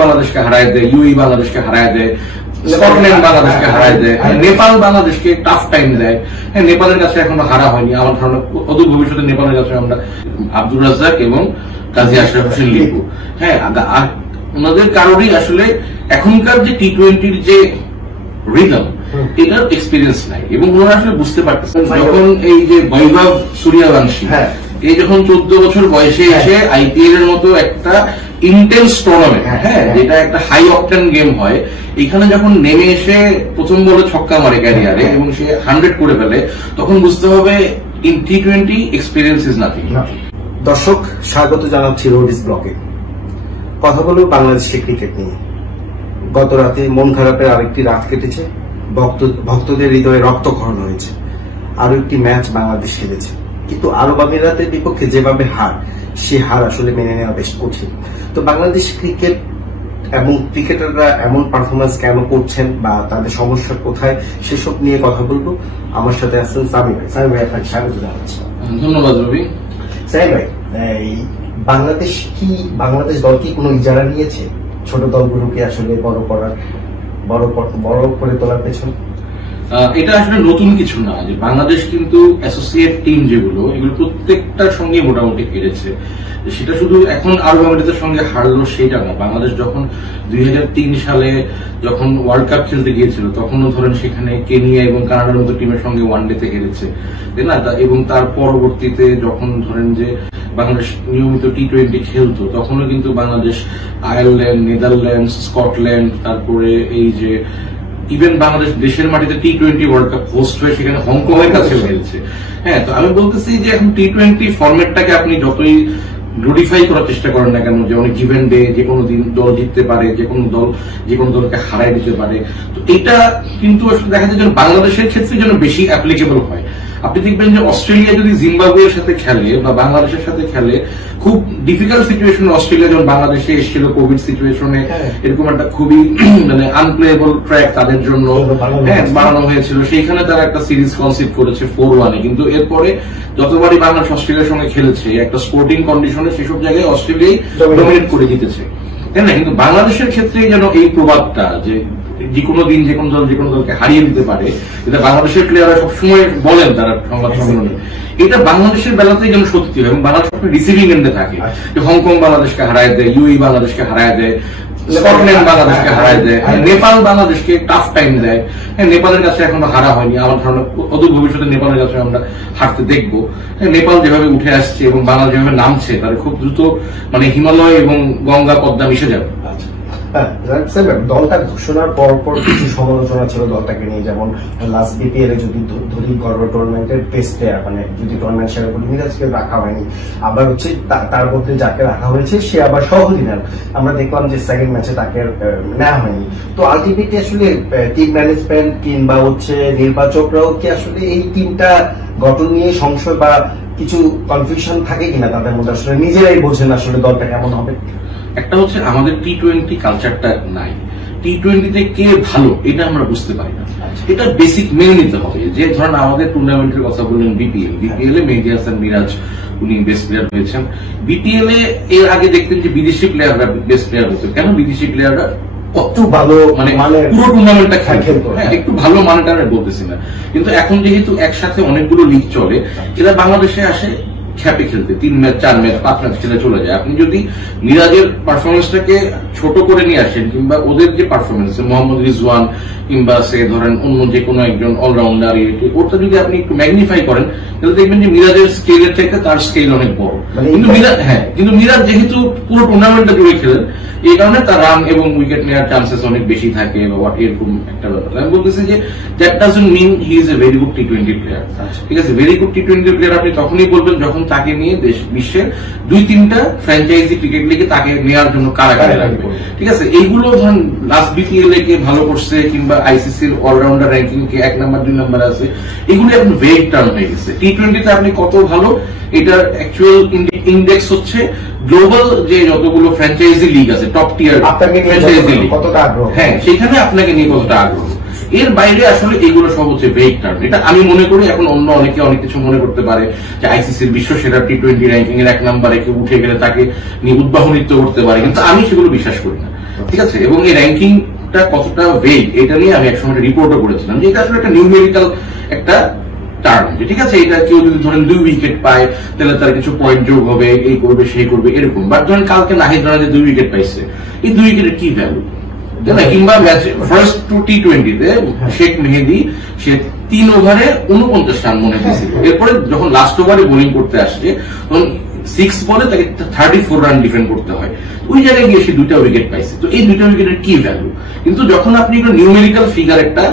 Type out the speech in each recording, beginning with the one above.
বাংলাদেশকে হারায় দেয়, ইউই বাংলাদেশকে হারায় দেয়, স্কটল্যান্ড বাংলাদেশকে হারায় দেয়, নেপাল বাংলাদেশকে টাফ টাইম দেয়। হ্যাঁ, নেপালের কাছে এখনো হারা হয়নি। আমার ধারণা অদূর ভবিষ্যতে নেপালের কাছে আমরা আব্দুর রাজ্জাক এবং কাজী আশরাফ হোসেন লিপু, হ্যাঁ, ওনাদের কারোরই আসলে এখনকার যে টি-20 যে রিদম, এটার এক্সপিরিয়েন্স নাই এবং ওনারা আসলে বুঝতে পারতেছেন। যখন এই যে বৈভব সূর্যবংশী এই যখন 14 বছর বয়সে এসে আইপিএল এর মতো একটা ইন্টেন্স টুর্নামেন্ট, হ্যাঁ, যেটা একটা হাই অকটেন গেম হয়, এখানে যখন নেমে এসে প্রথম বলে ছক্কা মারে ক্যারিয়ারে এবং সে 100 করে ফেলে, তখন বুঝতে হবে ইন টি-20 এক্সপিরিয়েন্স ইজ নাথিং। দর্শক, স্বাগত জানাচ্ছি রোডিস ব্লগে। কথা বলবো বাংলাদেশের ক্রিকেট নিয়ে। গত রাতে মন খারাপের আরেকটি রাত কেটেছে, ভক্তদের হৃদয়ে রক্তক্ষরণ হয়েছে। আরো একটি ম্যাচ বাংলাদেশ খেলেছে, কিন্তু আরব আমিরাতের বিপক্ষে যেভাবে হার, সে হার আসলে মেনে নেওয়া বেশ কঠিন। তো বাংলাদেশ ক্রিকেট এবং ক্রিকেটাররা এমন পারফরমেন্স কেন করছেন বা তাদের সমস্যা কোথায়, সেসব নিয়ে কথা বলবো। আমার সাথে আছেন সামি ভাই। সামি ভাই, আপনাকে স্বাগত জানাচ্ছি। ধন্যবাদ রবি। সামি ভাই, বাংলাদেশ দল কি কোনো ইজারা নিয়েছে ছোট দলগুলোকে আসলে বড় করে তোলার পেছনে? এটা আসলে নতুন কিছু না, যে বাংলাদেশ কিন্তু অ্যাসোসিয়েট টিম যেগুলো, এগুলো প্রত্যেকটার সঙ্গে মোটামুটি হেরেছে। সেটা শুধু এখন আরব আমিরাতের সঙ্গে হারলো সেটা না। বাংলাদেশ যখন 2003 সালে যখন ওয়ার্ল্ড কাপ খেলতে গিয়েছিল, তখনও ধরেন সেখানে কেনিয়া এবং কানাডার মতো টিমের সঙ্গে ওয়ানডেতে হেরেছে, তাই না? এবং তার পরবর্তীতে যখন ধরেন যে বাংলাদেশ নিয়মিত টি-20 খেলতো, তখনও কিন্তু বাংলাদেশ আয়ারল্যান্ড, নেদারল্যান্ডস, স্কটল্যান্ড, তারপরে এই যে ইভেন বাংলাদেশ দেশের মাটিতে টি-20 ওয়ার্ল্ড কাপ হোস্ট হয়ে সেখানে হংকং এর কাছে খেলছে। হ্যাঁ, তো আমি বলতেছি যে এখন টি-20 ফরম্যাটটাকে আপনি যতই গ্লোরিফাই করার চেষ্টা করেন না কেন, যে অনেক গিভেন ডে, যে কোনো দিন দল জিততে পারে, যে কোনো দলকে হারাই দিতে পারে, তো এটা কিন্তু দেখা যায় যেন বাংলাদেশের ক্ষেত্রে যেন বেশি অ্যাপ্লিকেবল হয়। আপনি দেখবেন যে অস্ট্রেলিয়া যদি জিম্বাবুয়ের সাথে খেলে বা বাংলাদেশের সাথে খেলে, খুব ডিফিকাল্ট সিচুয়েশনে অস্ট্রেলিয়া যখন বাংলাদেশে এসেছিল কোভিড সিচুয়েশনে, এরকম একটা খুবই মানে আনপ্লেয়েবল ট্র্যাক তাদের জন্য বানানো হয়েছিল। সেইখানে তারা একটা সিরিজ কনসিভ করেছে 4-1-এ, কিন্তু এরপরে যতবারই বাংলাদেশ অস্ট্রেলিয়ার সঙ্গে খেলেছে একটা স্পোর্টিং কন্ডিশনে, সেসব জায়গায় অস্ট্রেলিয়াই ডমিনেট করে জিতেছে, তাই না? কিন্তু বাংলাদেশের ক্ষেত্রে যেন এই প্রভাবটা, যে যে কোনো দিন যে কোনো দলকে হারিয়ে দিতে পারে, এটা বাংলাদেশের প্লেয়াররা সবসময় বলেন তারা সংবাদ সম্মেলনে, এটা বাংলাদেশের বেলাতেই যেন সত্যি হয় এবং বাংলাদেশ রিসিভিং এন্ডে থাকে। যে হংকং বাংলাদেশকে হারায় দেয়, ইউই বাংলাদেশকে হারায় দেয়, স্কটল্যান্ড বাংলাদেশকে হারায় দেয়, নেপাল বাংলাদেশকে টাফ টাইম দেয়। হ্যাঁ, নেপালের কাছে এখনো হারা হয়নি। আমার ধারণা অদূর ভবিষ্যতে নেপালের কাছে আমরা হারতে দেখবো। নেপাল যেভাবে উঠে আসছে এবং বাংলাদেশ যেভাবে নামছে, তাদের খুব দ্রুত মানে হিমালয় এবং গঙ্গা পদ্মা মিশে যাবে। দলটা ঘোষণার পর কিছু সমালোচনা ছিল দলটাকে নিয়ে, যেমন লাস্ট বিপিএল এ যদি ধরি টুর্নামেন্টের টেস্ট প্লেয়ার, মানে যদি টুর্নামেন্ট সেরা বলি মিরাজকে রাখা হয়নি, আবার হচ্ছে তার মধ্যে যাকে রাখা হয়েছে সে আবার সহ-অধিনায়ক। আমরা দেখলাম যে সেকেন্ড ম্যাচে তাকে নেওয়া হয়নি। তো আলটিমেটলি আসলে টিম ম্যানেজমেন্ট কিংবা হচ্ছে নির্বাচকরাও কি আসলে এই টিমটা গঠন নিয়ে সংশয় বা কিছু কনফিউশন থাকে কিনা তাদের মধ্যে, আসলে নিজেরাই বোঝেন আসলে দলটা কেমন হবে? একটা হচ্ছে আমাদের টি-20 কালচারটা নাই। টি-20 কে ভালো এটা আমরা বুঝতে পারি না। এটা বেসিক মেনে নিতে হবে। যে ধরেন আমাদের টুর্নামেন্টের কথা বললেন বিপিএল এ মেহেদী হাসান মিরাজ উনি বেস্ট প্লেয়ার হয়েছেন। বিপিএল এর আগে দেখতেন যে বিদেশি প্লেয়াররা বেস্ট প্লেয়ার হতো। কেন? বিদেশি প্লেয়াররা কত ভালো মানে পুরো টুর্নামেন্টটা খেলতো। হ্যাঁ, একটু ভালো মানেটা আমি বলতেছি না, কিন্তু এখন যেহেতু একসাথে অনেকগুলো লিগ চলে, এরা বাংলাদেশে আসে খ্যাপে খেলতে, 3 ম্যাচ 4 ম্যাচ 5 ম্যাচ খেলে চলে যায়। আপনি যদি মিরাজের পারফরমেন্সটাকে ছোট করে নিয়ে আসেন, কিংবা ওদের যে পারফরমেন্স, মোহাম্মদ রিজওয়ান কিংবা সে ধরেন অন্য যে কোনো একজন অলরাউন্ডার, ওটা যদি আপনি একটু ম্যাগনিফাই করেন, তাহলে দেখবেন যে মিরাজের স্কেলের থেকে তার স্কেল অনেক বড়। কিন্তু মিরাজ যেহেতু পুরো টুর্নামেন্টটা জুড়ে খেলেন, এই কারণে তার রান এবং উইকেট নেওয়ার চান্সেস অনেক বেশি থাকে বা এরকম একটা ব্যাপার। আমি বলতেছি যে that doesn't mean he is a very good টি-20 প্লেয়ার। ঠিক আছে, ভেরি গুড টি-20 প্লেয়ার আপনি তখনই বলবেন যখন তাকে নিয়ে বিশ্বের 2-3টা ফ্র্যাঞ্চাইজি ক্রিকেট লিগে তাকে নেওয়ার জন্য কারাগারে লাগবে। ঠিক আছে, এইগুলো ধরেন লাস্ট বিপিএল কে ভালো করছে কিংবা আইসিসির অলরাউন্ডার র্যাঙ্কিং কে 1 নম্বর 2 নম্বর আছে, এগুলো এখন ভেগ টার্ম হয়ে গেছে। টি-20 তে আপনি কত ভালো, এটার অ্যাকচুয়াল ইন্ডেক্স হচ্ছে গ্লোবাল যে যতগুলো ফ্র্যাঞ্চাইজি লিগ আছে, টপ টিয়ার ফ্র্যাঞ্চাইজি লিগ, হ্যাঁ, সেখানে আপনাকে নিয়ে কতটা আগ্রহ। এর বাইরে আসলে এগুলো সব হচ্ছে ভেগ টার্ম। এটা আমি মনে করি এখন অন্য অনেকে অনেক কিছু মনে করতে পারে যে আইসিসির বিশ্ব সেরা টি-20 র্যাঙ্কিং এর 1 নম্বরে কেউ উঠে গেলে তাকে নিয়ে উদ্বাহ নৃত্য করতে পারে, কিন্তু আমি সেগুলো বিশ্বাস করি না। ঠিক আছে, এবং এই র্যাঙ্কিংটা কতটা ভেগ এটা নিয়ে আমি একসময় রিপোর্টও করেছিলাম যে এটা আসলে একটা নিউমেরিক্যাল একটা টার্ম, ঠিক আছে, এটা কেউ যদি ধরেন 2 উইকেট পায় তাহলে তার কিছু পয়েন্ট যোগ হবে, এই করবে সেই করবে এরকম। বাট ধরেন কালকে নাহিদ রানা যে 2 উইকেট পাইছে, এই 2 উইকেটের কি ভ্যালু, তাই না? কিংবা ম্যাচ ফার্স্ট T20-তে শেখ মেহেদী সে 3 ওভারে 49 রান মনে হয়েছিল, এরপরে যখন লাস্ট ওভারে বোলিং করতে আসছে তখন 6 বলে তাকে 34 রান ডিফেন্ড করতে হয়, ওই জায়গায় গিয়ে সে 2টা উইকেট পাইছে। তো এই 2টা উইকেটের কি ভ্যালু? কিন্তু যখন আপনি নিউমেরিক্যাল ফিগার একটা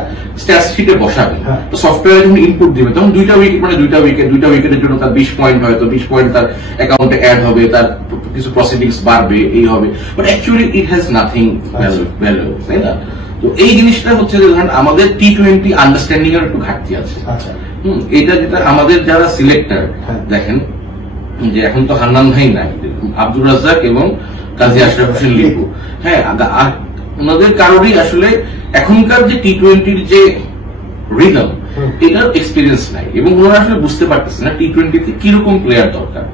স্ট্যাটস শিটে বসাবেন, তো সফটওয়্যারে যখন ইনপুট দিবেন তখন 2টা উইকেট মানে 2টা উইকেটের জন্য তার 20 পয়েন্ট হয়, তো 20 পয়েন্ট তার অ্যাকাউন্টে অ্যাড হবে, তার কিছু প্রসিডিংস বাড়বে, এই হবে। But actually it has nothing value, তাই না? তো এই জিনিসটা হচ্ছে যে ধরেন আমাদের T20 আন্ডারস্ট্যান্ডিং এর একটু ঘাটতি আছে। এটা যেটা আমাদের যারা সিলেক্টর দেখেন যে এখন তো হান্নান ভাই নাই, আব্দুর রাজ্জাক এবং কাজী আশরাফ হোসেন লিপু, হ্যাঁ, আর ওনাদের কারোরই আসলে এখনকার যে T20-র যে রিদম এটার এক্সপিরিয়েন্স নাই, এবং ওনারা আসলে বুঝতে পারতেছে না T20-তে কিরকম প্লেয়ার দরকার।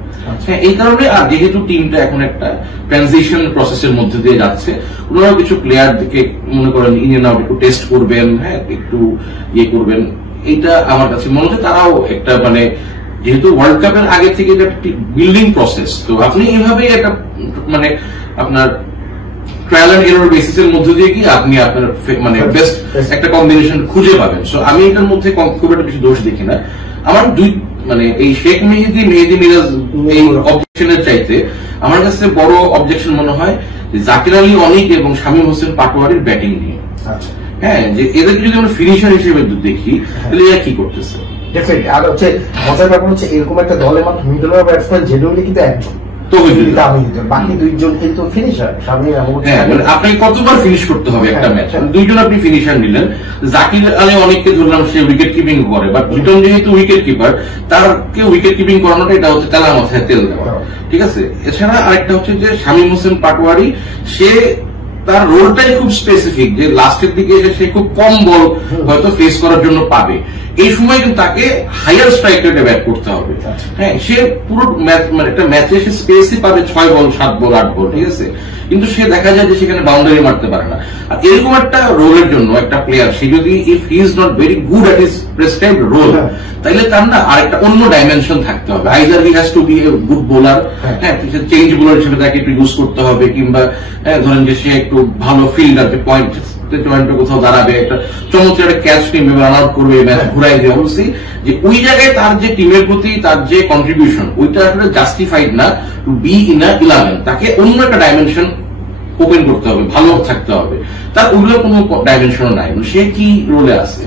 হ্যাঁ, এই কারণে আর যেহেতু টিমটা এখন একটা ট্রানজিশন প্রসেসের মধ্যে দিয়ে যাচ্ছে, ওনারা কিছু প্লেয়ার দিকে মনে করেন ইন এন্ড আউট একটু টেস্ট করবেন, হ্যাঁ, একটু ইয়ে করবেন। এইটা আমার কাছে মনে হচ্ছে তারাও একটা মানে যেহেতু ওয়ার্ল্ড কাপের আগে থেকে এটা বিল্ডিং প্রসেস, তো আপনি এইভাবেই একটা মানে আপনার ট্রায়াল এন্ড এরর বেসিসের মধ্যে দিয়ে গিয়ে আপনি আপনার মানে বেস্ট একটা কম্বিনেশন খুঁজে পাবেন। সো আমি এটার মধ্যে খুব একটা বেশি দোষ দেখি না। আমার মানে এই শেখ মেহেদী মিরাজ এই অবজেকশনের চাইতে আমার কাছে বড় অবজেকশন মনে হয় যে জাকির আলী অনিক এবং শামীম হোসেন পাটোয়ারির ব্যাটিং নিয়ে। হ্যাঁ, যে এদেরকে যদি আমরা ফিনিশার হিসেবে দেখি তাহলে এরা কি করতেছে। আর হচ্ছে মজার ব্যাপার হচ্ছে এরকম একটা দলে মাত্র মিডল অর্ডার ব্যাটসম্যান জেনুইনলি কিন্তু একজন, বাকি 2জন কিন্তু ফিনিশার। আপনি কতবার ফিনিশ করতে হবে একটা ম্যাচ, 2জন আপনি ফিনিশার নিলেন। জাকির আলী অনেককে ধরলাম সে উইকেট কিপিং করে, বাট লিটন যেহেতু উইকেট কিপার তারকে উইকেট কিপিং করানোটা এটা হচ্ছে তেলা মাথায় তেল দেওয়া, ঠিক আছে। এছাড়া আরেকটা হচ্ছে যে শামীম হোসেন পাটোয়ারি, সে তার রোলটাই খুব স্পেসিফিক, যে লাস্টের দিকে এসে সে খুব কম বল হয়তো ফেস করার জন্য পাবে, এই সময় কিন্তু তাকে হায়ার স্ট্রাইক রেটে ব্যাট করতে হবে। হ্যাঁ, সে পুরো মানে একটা ম্যাচে সে স্পেসই পাবে 6 বল 7 বল 8 বল, ঠিক আছে, কিন্তু সে দেখা যায় যে সেখানে বাউন্ডারি মারতে পারে না। আর এরকম একটা রোলের জন্য একটা প্লেয়ার সে যদি if he is not very good at his prescribed role, তাইলে তার না আরেকটা অন্য ডাইমেনশন থাকতে হবে। Either he has to be a good bowler, হ্যাঁ, চেঞ্জ বোলার হিসেবে তাকে একটু ইউজ করতে হবে, কিংবা ধরেন যে সে একটু ভালো ফিল্ডার, যে পয়েন্ট কোথাও দাঁড়াবে, একটা চমৎকার একটা ক্যাচ নিবে, রান আউট করবে, ম্যাচ ঘুরাই দিয়ে, অবশ্যই যে ওই জায়গায় তার যে টিমের প্রতি তার যে কন্ট্রিবিউশন ওইটা আসলে জাস্টিফাইড না টু বি ইন আ 11। তাকে অন্য একটা ডাইমেনশন ওপেন করতে হবে, ভালো থাকতে হবে, তার ওগুলো কোনো ডাইমেনশন নাই, সে কি রোলে আছে।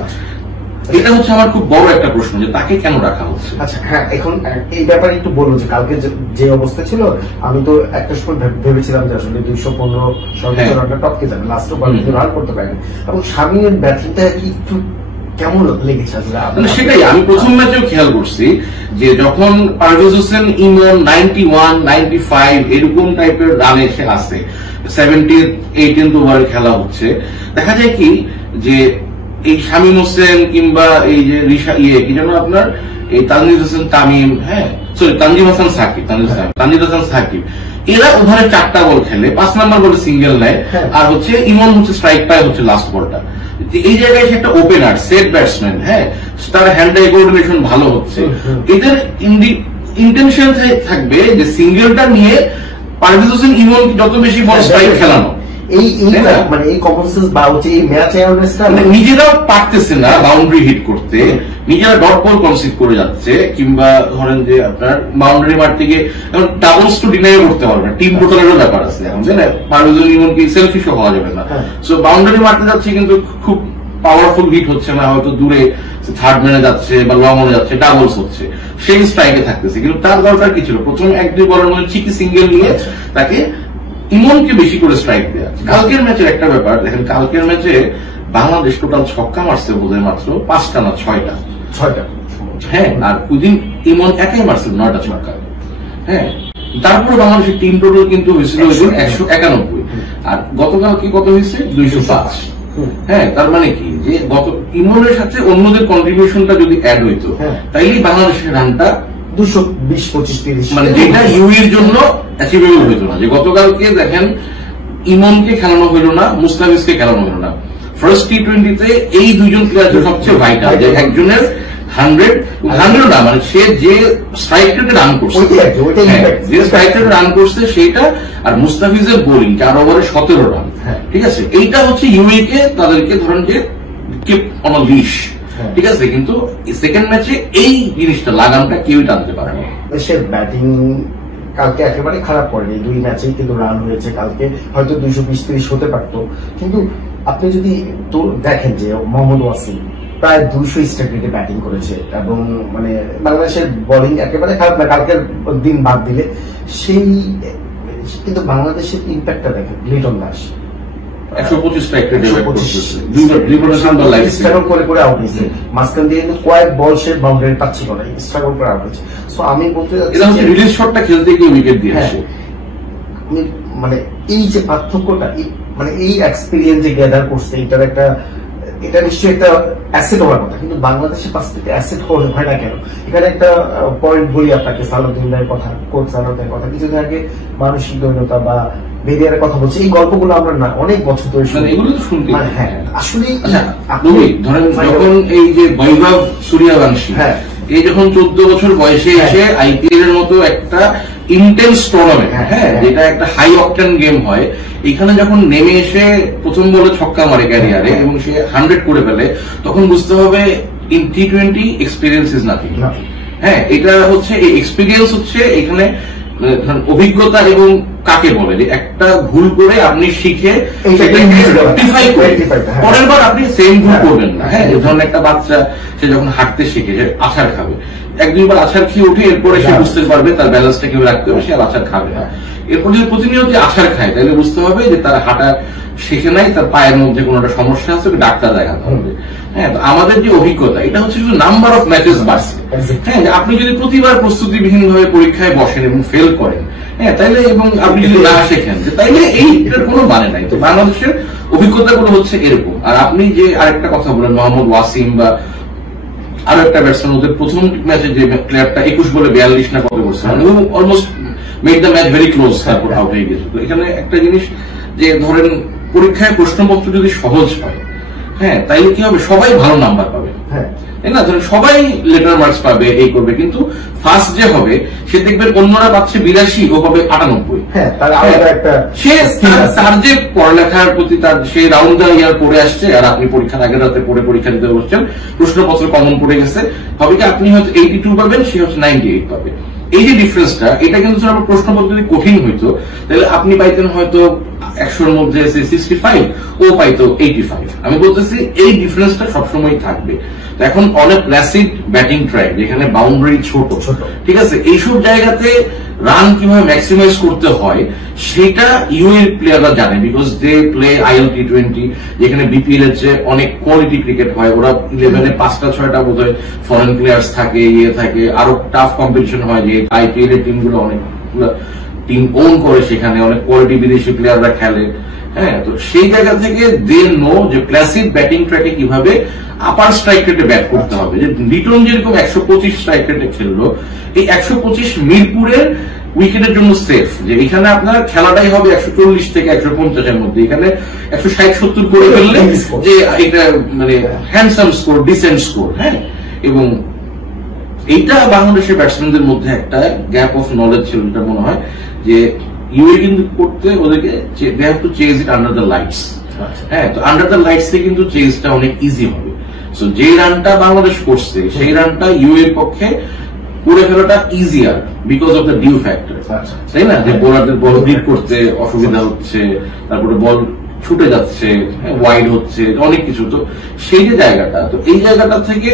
এটা হচ্ছে আমার খুব বড় একটা প্রশ্ন যে তাকে কেন রাখা হচ্ছে। আচ্ছা, হ্যাঁ, এখন এই ব্যাপারে একটু বলবো যে কালকে যে অবস্থা ছিল, আমি তো একটা সময় ভেবেছিলাম যে আসলে 215 সর্বোচ্চ রানটা টপকে যাবে, লাস্ট ওভার কিন্তু রান করতে পারেনি, এবং শামীমের ব্যাটিংটা কি একটু কেমন লেগেছে? সেটাই আমি প্রথম ম্যাচেও খেয়াল করছি যে যখন পারভেজ হোসেন ইমন 91, 95 এরকম টাইপের রানে সে আসে, 70th 18th ওভারে খেলা হচ্ছে, দেখা যায় কি যে এই শামীম হোসেন কিংবা এই যে কি যেন আপনার এই তানজিদ হোসেন তামিম, হ্যাঁ সরি তানজিম হাসান সাকিব, এরা ওভারে 4টা বল খেলে, 5 নাম্বার বলে সিঙ্গেল নেয়, আর হচ্ছে ইমন হচ্ছে স্ট্রাইক পায় হচ্ছে লাস্ট বলটা। এই জায়গায় সে একটা ওপেনার সেট ব্যাটসম্যান, হ্যাঁ, তার হ্যান্ড আই কোঅর্ডিনেশন ভালো হচ্ছে, এদের ইন্টেনশন থাকবে যে সিঙ্গেলটা নিয়ে পারভেজ হোসেন ইমন যত বেশি বল স্ট্রাইক খেলানো। মানে এই কমন সেন্স বা হচ্ছে এই ম্যাচ অ্যাওয়ারনেসটা নিজেরাও পারতেছে না বাউন্ডারি হিট করতে, নিজেরা ডট বল কনসিড করে যাচ্ছে, কিংবা ধরেন যে আপনার বাউন্ডারি মারতে গিয়ে ডাবলস তো ডিনাই করতে পারবে না, টিম টোটালেরও ব্যাপার আছে এখন, তাই না, পারভেজ হোসেন ইমন কি সেলফিশও হওয়া যাবে না। সো বাউন্ডারি মারতে যাচ্ছে কিন্তু খুব পাওয়ারফুল হিট হচ্ছে না, হয়তো দূরে থার্ড ম্যানে যাচ্ছে বা লং অনে যাচ্ছে, ডাবলস হচ্ছে, সেই স্ট্রাইকে থাকতেছে। কিন্তু তার দরকার কি ছিল, প্রথম 1-2 বলের মধ্যে ঠিকই সিঙ্গেল নিয়ে তাকে ইমনকে বেশি করে স্ট্রাইক দেওয়া। কালকের ম্যাচের একটা ব্যাপার দেখেন, কালকের ম্যাচে বাংলাদেশ টোটাল ছক্কা মারছে বোধহয় মাত্র 5টা না 6টা, হ্যাঁ, আর ওই দিন ইমন একাই মারছিল 9টা ছক্কা, হ্যাঁ, তারপরে বাংলাদেশের টিম টোটাল কিন্তু হয়েছিল 191, আর গতকাল কি কত হয়েছে 205। হ্যাঁ, তার মানে কি যে গত ইমনের সাথে অন্যদের কন্ট্রিবিউশনটা যদি অ্যাড হইতো তাইলে বাংলাদেশের রানটা 220-25-30 মানে যেটা ইউএর জন্য অ্যাচিভেবল হইতো না। যে গতকালকে দেখেন ইমনকে খেলানো হলো না, মুস্তাফিজকে খেলানো হলো না। ফার্স্ট টি-20তে এই দুইজন প্লেয়ার সবচেয়ে ভাইটাল, যে একজনের 100 না, মানে সে যে স্ট্রাইক রেটে রান করছে, যে স্ট্রাইক রেটে রান করছে সেইটা, আর মুস্তাফিজের বোলিং 4 ওভারে 17 রান। ঠিক আছে, এইটা হচ্ছে ইউএই কে তাদেরকে ধরেন যে কিপ অন আ লিশ। ঠিক আছে, কিন্তু সেকেন্ড ম্যাচে এই জিনিসটা লাগামটা কেউই টানতে পারে না। সে ব্যাটিং কালকে একেবারে খারাপ করেনি, 2 ম্যাচেই কিন্তু রান হয়েছে, কালকে হয়তো 220-30 হতে পারতো। কিন্তু আপনি যদি তো দেখেন যে মোহাম্মদ ওয়াসিম প্রায় 200 স্ট্রাইক রেটে ব্যাটিং করেছে, এবং মানে বাংলাদেশের বোলিং একেবারে খারাপ না কালকের দিন বাদ দিলে। সেই কিন্তু বাংলাদেশের ইম্প্যাক্টটা দেখেন, লিটন দাস 125 স্ট্রাইক রেটে স্ট্রাগল করে আউট হয়েছে, মাঝখান দিয়ে কিন্তু কয়েক বল সে বাউন্ডারি পাচ্ছিল না, স্ট্রাগল করে আউট হয়েছে। সো আমি বলতে চাচ্ছি রিলিজ শটটা খেলতে গিয়ে উইকেট দিয়ে আসে। মানে এই যে পার্থক্যটা, মানে এই এক্সপিরিয়েন্স যে গ্যাদার করছে, এটা নিশ্চয়ই একটা অ্যাসেট হওয়ার কথা, কিন্তু বাংলাদেশের পাশ থেকে অ্যাসেট হয় না কেন? এখানে একটা পয়েন্ট বলি আপনাকে, সালাউদ্দিন ভাইয়ের কথা, কোচ সালাউদ্দিনের কথা, কিছুদিন আগে মানসিক দৈন্যতা বা বেরিয়ারের কথা বলছে। এই গল্পগুলো আমরা না অনেক বছর ধরে শুনি, এগুলো তো শুনতে। হ্যাঁ, আসলে আপনি ধরেন যখন এই যে বৈভব সূর্যবংশী, এই যখন 14 বছর বয়সে এসে আইপিএল এর মতো একটা ইন্টেন্স টুর্নামেন্ট, যেটা একটা হাই অকটেন গেম হয়, এখানে যখন নেমে এসে প্রথম বলে ছক্কা মারে ক্যারিয়ারে এবং সে 100 করে ফেলে, তখন বুঝতে হবে ইন টি-20 এক্সপিরিয়েন্স ইজ নাথিং। হ্যাঁ, এটা হচ্ছে এই এক্সপিরিয়েন্স হচ্ছে এখানে অভিজ্ঞতা এবং কাকে বলে যে একটা ভুল করে আপনি শিখে পরের বার আপনি সেম ভুল করবেন না। হ্যাঁ, এই ধরনের একটা বাচ্চা সে যখন হাঁটতে শিখে, সে আছাড় খাবে, 1-2 বার আছাড় খেয়ে উঠে এরপরে সে বুঝতে পারবে তার ব্যালেন্সটা কেউ রাখতে হবে, সে আর আছাড় খাবে না। এরপর যদি প্রতিনিয়ত আছাড় খায়, তাহলে বুঝতে হবে যে তার হাঁটা শিখে নাই, তার পায়ের মধ্যে কোনো একটা সমস্যা আছে, ডাক্তার দেখাতে হবে। হ্যাঁ, তো আমাদের যে অভিজ্ঞতা, এটা হচ্ছে শুধু নাম্বার অফ ম্যাচেস বাড়ছে। হ্যাঁ, আপনি যদি প্রতিবার প্রস্তুতিবিহীন ভাবে পরীক্ষায় বসেন এবং ফেল করেন, হ্যাঁ, তাইলে এবং আপনি যদি না শেখেন, তাইলে এইটার কোনো মানে নাই। তো বাংলাদেশের অভিজ্ঞতাগুলো হচ্ছে এরকম। আর আপনি যে আরেকটা কথা বলেন, মোহাম্মদ ওয়াসিম বা আরো একটা ব্যাটসম্যান, ওদের প্রথম ম্যাচে যে প্লেয়ারটা 21 বলে 42 না কত করছে, almost made the match very close, তারপর আউট হয়ে গেছে। এখানে একটা জিনিস যে ধরেন পরীক্ষায় প্রশ্নপত্র যদি সহজ হয়, হ্যাঁ, তাইলে কি হবে, সবাই ভালো নাম্বার পাবে, তাই না? ধরেন সবাই লেটার মার্কস পাবে, এই করবে, কিন্তু ফার্স্ট যে হবে সে দেখবেন অন্যরা পাচ্ছে 82, ও পাবে 98। সে তার যে পড়ালেখার প্রতি তার সে রাউন্ড দা ইয়ার পড়ে আসছে, আর আপনি পরীক্ষার আগের রাতে পড়ে পরীক্ষা দিতে বসছেন, প্রশ্নপত্র কমন পড়ে গেছে, হবে কি আপনি হয়তো 82 পাবেন, সে হচ্ছে 98 পাবে। এই যে ডিফারেন্সটা, এটা কিন্তু আপনার প্রশ্নপত্র যদি কঠিন হইতো, তাহলে আপনি পাইতেন হয়তো 100-র মধ্যে 65, ও পাইতো 85। আমি বলতেছি এই ডিফারেন্সটা সবসময় থাকবে। এখন অনেক প্যাসিভ ব্যাটিং ট্রাই, যেখানে বাউন্ডারি ছোট, ঠিক আছে, এইসব জায়গাতে রান কিভাবে ম্যাক্সিমাইজ করতে হয় সেটা ইউএর প্লেয়াররা জানে, বিকজ দে প্লে আইএল টি-20, যেখানে বিপিএল এর চেয়ে অনেক কোয়ালিটি ক্রিকেট হয়। ওরা 11-এ 5টা-6টা বোধহয় ফরেন প্লেয়ার্স থাকে, থাকে, আরো টাফ কম্পিটিশন হয়, যে আইপিএল এর টিমগুলো অনেক টিম ওন করে, সেখানে অনেক কোয়ালিটি বিদেশি প্লেয়াররা খেলে। হ্যাঁ, তো সেই জায়গা থেকে দে নো যে প্যাসিভ ব্যাটিং ট্র্যাকে কিভাবে আপার স্ট্রাইক রেটে ব্যাট করতে হবে। যে লিটন যেরকম 125 স্ট্রাইক রেটে খেললো, এই 125 মিরপুরের উইকেটের জন্য সেফ, যে এখানে আপনার খেলাটাই হবে 140 থেকে 150-এর মধ্যে। এখানে 160-70 করে ফেললে যে এটা মানে হ্যান্ডসাম স্কোর, ডিসেন্ট স্কোর। হ্যাঁ, এবং এইটা বাংলাদেশের ব্যাটসম্যানদের মধ্যে একটা গ্যাপ অফ নলেজ ছিল, যেটা মনে হয় যে ইউএ কিন্তু করতে ওদেরকে they have to chase it under the lights. হ্যাঁ, তো আন্ডার দ্য লাইটস থেকে কিন্তু চেজটা অনেক ইজি হবে। সো যে রানটা বাংলাদেশ করছে, সেই রানটা ইউএ এর পক্ষে করে ফেলাটা easier because of the dew factor, তাই না? যে বোলারদের বল হিট করতে অসুবিধা হচ্ছে, তারপরে বল ছুটে যাচ্ছে, ওয়াইড হচ্ছে, অনেক কিছু। তো সেই যে জায়গাটা, তো এই জায়গাটা থেকে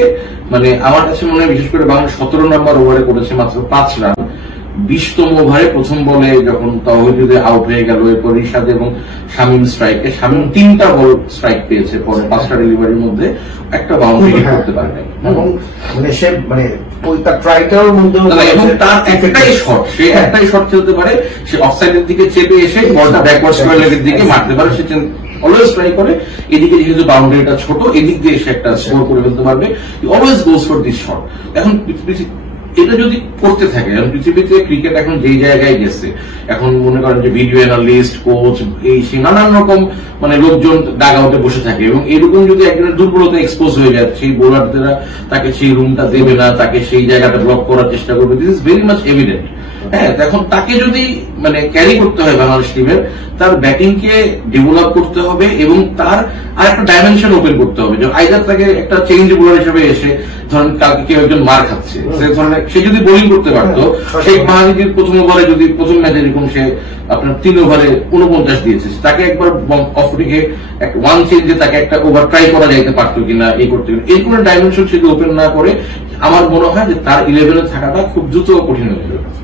মানে আমার কাছে মনে হয় বিশেষ করে বাংলা 17 নম্বর ওভারে করেছে মাত্র 5 রান। 20তম ওভারে প্রথম বলে যখন তাওহিদ আউট হয়ে গেল, এরপর রিশাদ এবং শামীম স্ট্রাইকে, শামীম 3টা বল স্ট্রাইক পেয়েছে, পরে 5টা ডেলিভারির মধ্যে একটা বাউন্ডারি হিট করতে পারে, এবং মানে সে মানে ওই তার ট্রাইটার মধ্যে, এবং তার একটাই শট, সে একটাই শট খেলতে পারে, সে অফসাইডের দিকে চেপে এসে বলটা ব্যাকওয়ার্ড স্কোয়ার লেগের দিকে মারতে পারে। সে অলওয়েজ ট্রাই করে, এদিকে যেহেতু বাউন্ডারিটা ছোট, এদিক দিয়ে সে একটা স্কোর করে ফেলতে পারবে। Always goes for this shot. এখন এটা যদি করতে থাকে, পৃথিবীতে ক্রিকেট এখন যেই জায়গায় গেছে, এখন মনে করেন যে ভিডিও অ্যানালিস্ট, কোচ, এই সেই নানান রকম মানে লোকজন ডাগ আউটে বসে থাকে, এবং এরকম যদি একজনের দুর্বলতা এক্সপোজ হয়ে যায়, সেই বোলাররা তাকে সেই রুমটা দেবে না, তাকে সেই জায়গাটা ব্লক করার চেষ্টা করবে, this is very much evident. হ্যাঁ, এখন তাকে যদি মানে ক্যারি করতে হয় বাংলাদেশ টিমের, তার ব্যাটিং কে ডেভেলপ করতে হবে এবং তার আর একটা ডাইমেনশন ওপেন করতে হবে, যে আইদার তাকে একটা চেঞ্জ বোলার হিসেবে এসে ধরেন কালকে কেউ একজন মার খাচ্ছে, সে ধরনের সে যদি বোলিং করতে পারতো, শেখ মাহাদির প্রথম ওভারে যদি প্রথম ম্যাচে এরকম সে আপনার 3 ওভারে 49 দিয়েছে, তাকে একবার অফ রেখে ওয়ান চেঞ্জে তাকে একটা ওভার ট্রাই করা যাইতে পারতো কিনা, এই করতে এই কোনো ডাইমেনশন সে ওপেন না করে, আমার মনে হয় যে তার 11-এ থাকাটা খুব দ্রুত কঠিন হয়ে যাবে।